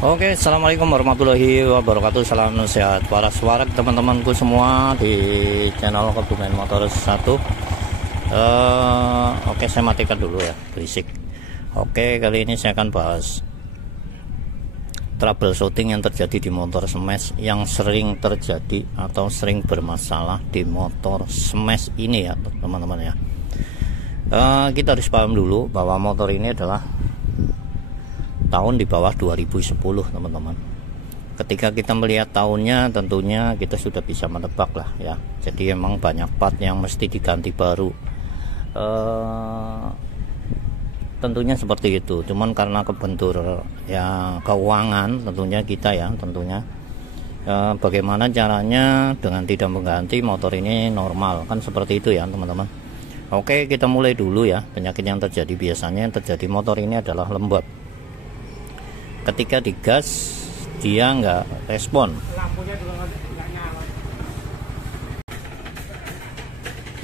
Oke, assalamualaikum warahmatullahi wabarakatuh. Salam sehat para suara teman-temanku semua di channel Kebumen Motor 1. Oke, saya matikan dulu ya, berisik. Oke, kali ini saya akan bahas troubleshooting yang terjadi di motor smash yang sering terjadi atau sering bermasalah di motor smash ini ya teman-teman ya. Kita harus paham dulu bahwa motor ini adalah tahun di bawah 2010 teman-teman. Ketika kita melihat tahunnya, tentunya kita sudah bisa menebak lah ya. Jadi emang banyak part yang mesti diganti baru, tentunya seperti itu. Cuman karena kebentur ya keuangan tentunya kita ya, tentunya bagaimana caranya dengan tidak mengganti motor ini normal, kan seperti itu ya teman-teman. Oke, kita mulai dulu ya. Penyakit yang terjadi biasanya yang terjadi motor ini adalah lembab. Ketika digas dia nggak respon. Lampunya juga nggak nyala.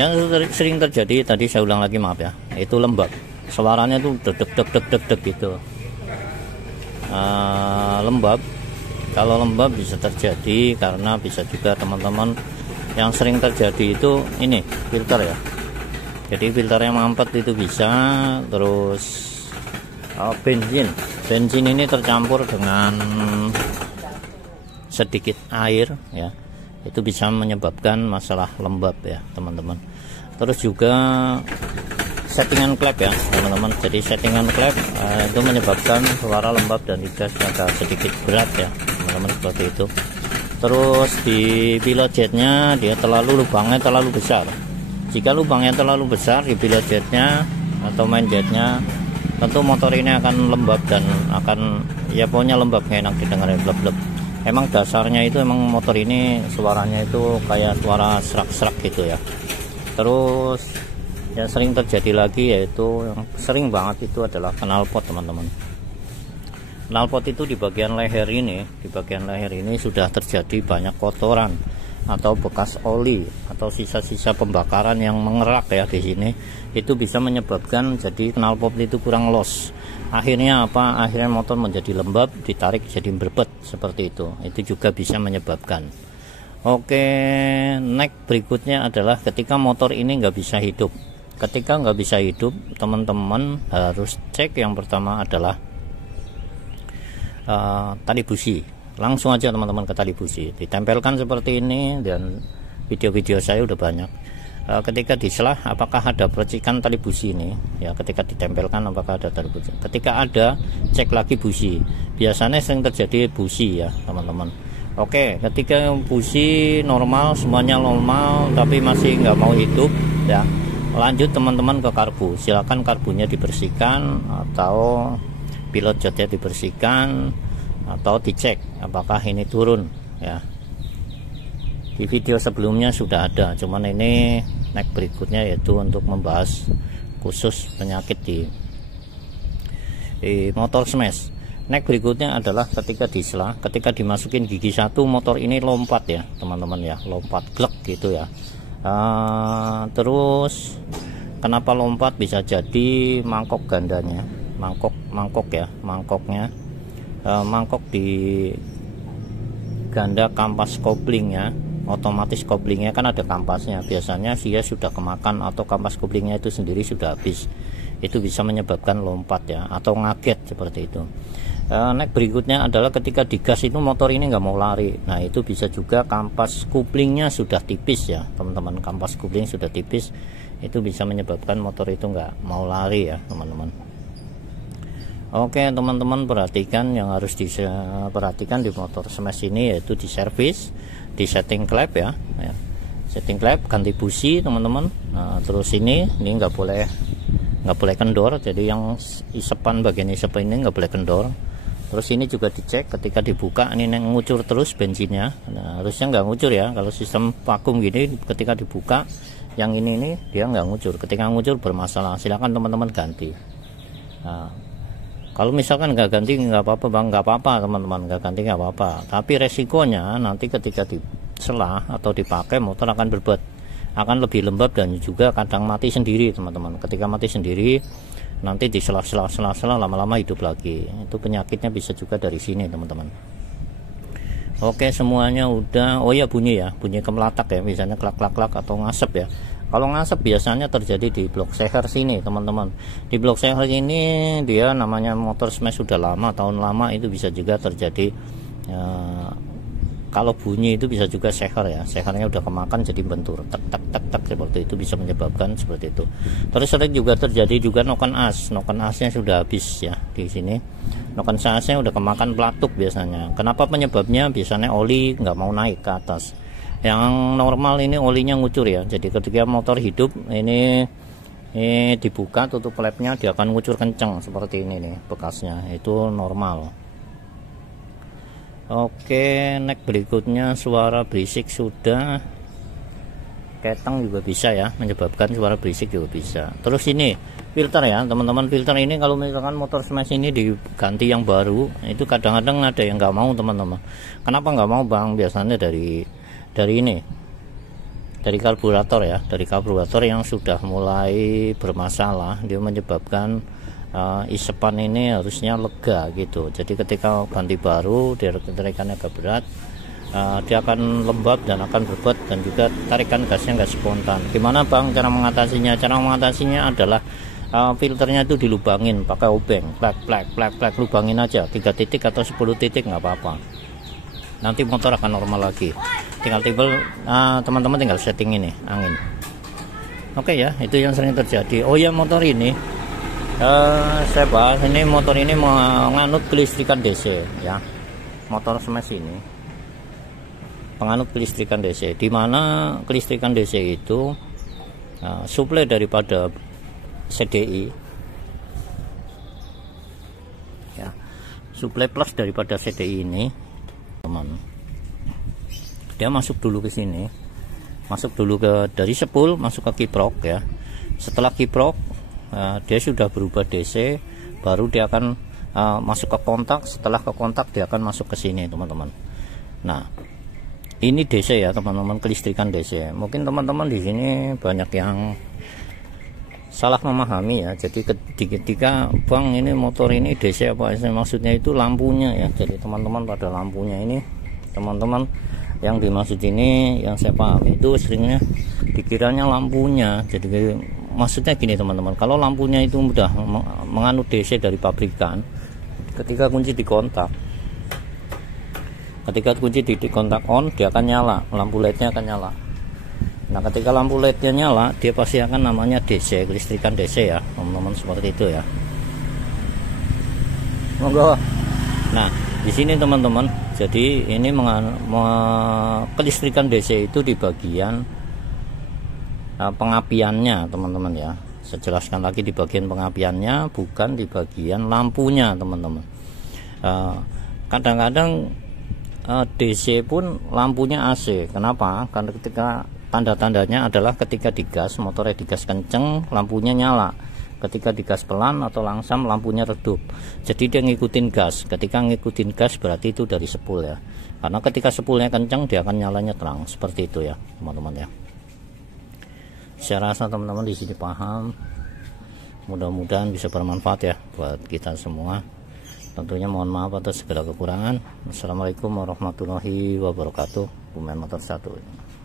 Yang sering terjadi tadi saya ulang lagi, maaf ya, itu lembab. Suaranya tuh deg gitu. Lembab. Kalau lembab bisa terjadi karena bisa juga teman-teman yang sering terjadi itu ini filter ya. Jadi filter yang mampet itu bisa, terus bensin ini tercampur dengan sedikit air ya, itu bisa menyebabkan masalah lembab ya teman-teman. Terus juga settingan klep ya teman-teman. Jadi settingan klep itu menyebabkan suara lembab dan digas agak sedikit berat ya teman-teman, seperti itu. Terus di pilot jetnya dia lubangnya terlalu besar. Jika lubangnya terlalu besar di pilot jetnya atau main jetnya, tentu motor ini akan lembab dan akan ya pokoknya lembab, nggak enak didengar, bleb-bleb. Emang dasarnya itu emang motor ini suaranya itu kayak suara serak-serak gitu ya. Terus yang sering terjadi lagi yaitu yang sering banget itu adalah knalpot teman-teman. Knalpot itu di bagian leher ini sudah terjadi banyak kotoran atau bekas oli atau sisa-sisa pembakaran yang mengerak ya di sini. Itu bisa menyebabkan jadi knalpot itu kurang los. Akhirnya apa? Akhirnya motor menjadi lembab, ditarik jadi berbet seperti itu. Itu juga bisa menyebabkan. Oke, next berikutnya adalah ketika motor ini nggak bisa hidup. Ketika nggak bisa hidup, teman-teman harus cek yang pertama adalah tali busi. Langsung aja teman-teman ke tali busi, ditempelkan seperti ini, dan video-video saya udah banyak. Ketika diselah apakah ada percikan tali busi ini ya, ketika ditempelkan apakah ada tali busi. Ketika ada, cek lagi busi. Biasanya sering terjadi busi ya teman-teman. Oke, ketika busi normal, semuanya normal tapi masih nggak mau hidup ya, lanjut teman-teman ke karbu. Silakan karbunya dibersihkan atau pilot jetnya dibersihkan atau dicek apakah ini turun ya. Di video sebelumnya sudah ada, cuman ini next berikutnya yaitu untuk membahas khusus penyakit di motor smash. Next berikutnya adalah ketika diselah, ketika dimasukin gigi satu, motor ini lompat ya teman-teman ya, lompat glek gitu ya. Terus kenapa lompat? Bisa jadi mangkok gandanya, mangkok ya, mangkoknya mangkok di ganda kampas koplingnya, otomatis koplingnya kan ada kampasnya, biasanya dia sudah kemakan atau kampas koplingnya itu sendiri sudah habis. Itu bisa menyebabkan lompat ya, atau ngaget seperti itu. Next berikutnya adalah ketika digas itu motor ini nggak mau lari. Nah itu bisa juga kampas koplingnya sudah tipis ya teman-teman, kampas kopling sudah tipis, itu bisa menyebabkan motor itu nggak mau lari ya teman-teman. Oke teman-teman, perhatikan yang harus diperhatikan di motor smash ini yaitu di servis, di setting klep ya, setting klep, ganti busi teman-teman. Nah, terus ini nggak boleh kendor, jadi yang isepan, bagian isep ini nggak boleh kendor. Terus ini juga dicek ketika dibuka, ini ngucur terus bensinnya. Nah, harusnya nggak ngucur ya, kalau sistem vakum gini ketika dibuka yang ini dia nggak ngucur. Ketika ngucur bermasalah, silakan teman-teman ganti. Nah, kalau misalkan nggak ganti nggak apa-apa bang, nggak apa-apa teman-teman, nggak ganti nggak apa-apa. Tapi resikonya nanti ketika diselah atau dipakai motor akan berbet, akan lebih lembab dan juga kadang mati sendiri teman-teman. Ketika mati sendiri nanti di sela-sela lama-lama hidup lagi. Itu penyakitnya bisa juga dari sini teman-teman. Oke, semuanya udah. Oh ya, bunyi kemelatak ya, misalnya klak-klak atau ngasep ya. Kalau ngasep biasanya terjadi di blok seher sini teman-teman. Di blok seher ini dia namanya motor smash sudah lama, tahun lama, itu bisa juga terjadi. Kalau bunyi itu bisa juga seher ya, sehernya udah kemakan jadi bentur tak tak tak tak seperti itu, bisa menyebabkan seperti itu. Terus sering juga terjadi juga noken asnya sudah habis ya di sini. Noken asnya udah kemakan pelatuk biasanya. Kenapa penyebabnya? Biasanya oli nggak mau naik ke atas. Yang normal ini olinya ngucur ya. Jadi ketika motor hidup ini dibuka tutup klepnya, dia akan ngucur kenceng seperti ini nih bekasnya. Itu normal. Oke, next berikutnya suara berisik sudah. Ketang juga bisa ya, menyebabkan suara berisik juga bisa. Terus ini filter ya teman-teman. Filter ini kalau misalkan motor smash ini diganti yang baru, itu kadang-kadang ada yang nggak mau teman-teman. Kenapa nggak mau bang? Biasanya dari ini, dari karburator ya, dari karburator yang sudah mulai bermasalah, dia menyebabkan isepan ini harusnya lega gitu. Jadi ketika ganti baru, dia tarikannya agak berat, dia akan lembab dan akan berbet, dan juga tarikan gasnya nggak spontan. Gimana bang cara mengatasinya? Cara mengatasinya adalah filternya itu dilubangin pakai obeng, plak, lubangin aja 3 titik atau 10 titik nggak apa-apa. Nanti motor akan normal lagi. Tinggal teman-teman tinggal setting ini angin. Oke ya, itu yang sering terjadi. Oh ya, motor ini saya bahas ini, motor ini menganut kelistrikan DC ya. Motor smash ini penganut kelistrikan DC, di mana kelistrikan DC itu suplai daripada CDI ya, suplai plus daripada CDI ini teman, dia masuk dulu ke sini, masuk dulu ke dari sepul, masuk ke kiprok ya. Setelah kiprok dia sudah berubah DC, baru dia akan masuk ke kontak. Setelah ke kontak dia akan masuk ke sini teman-teman. Nah, ini DC ya teman-teman, kelistrikan DC. Mungkin teman-teman di sini banyak yang salah memahami ya. Jadi ketika bang ini motor ini DC apa, maksudnya itu lampunya ya. Jadi teman-teman pada lampunya ini, teman-teman yang dimaksud ini yang saya paham itu seringnya dikiranya lampunya. Jadi maksudnya gini teman-teman, kalau lampunya itu mudah menganut DC dari pabrikan, ketika kunci di kontak on, dia akan nyala, lampu LED-nya akan nyala. Nah, ketika lampu LED-nya nyala, dia pasti akan namanya DC, kelistrikan DC ya teman-teman, seperti itu ya. Monggo. Nah, di sini teman-teman, jadi ini kelistrikan DC itu di bagian pengapiannya teman-teman ya. Saya jelaskan lagi, di bagian pengapiannya, bukan di bagian lampunya teman-teman. Kadang-kadang DC pun lampunya AC. Kenapa? Karena ketika tanda-tandanya adalah ketika digas, motornya digas kenceng, lampunya nyala. Ketika digas pelan atau langsam, lampunya redup. Jadi dia ngikutin gas. Ketika ngikutin gas berarti itu dari sepul ya. Karena ketika sepulnya kenceng, dia akan nyalanya terang. Seperti itu ya teman-teman ya. Saya rasa teman-teman di sini paham. Mudah-mudahan bisa bermanfaat ya buat kita semua. Tentunya mohon maaf atas segala kekurangan. Assalamualaikum warahmatullahi wabarakatuh. Bumen Motor 1.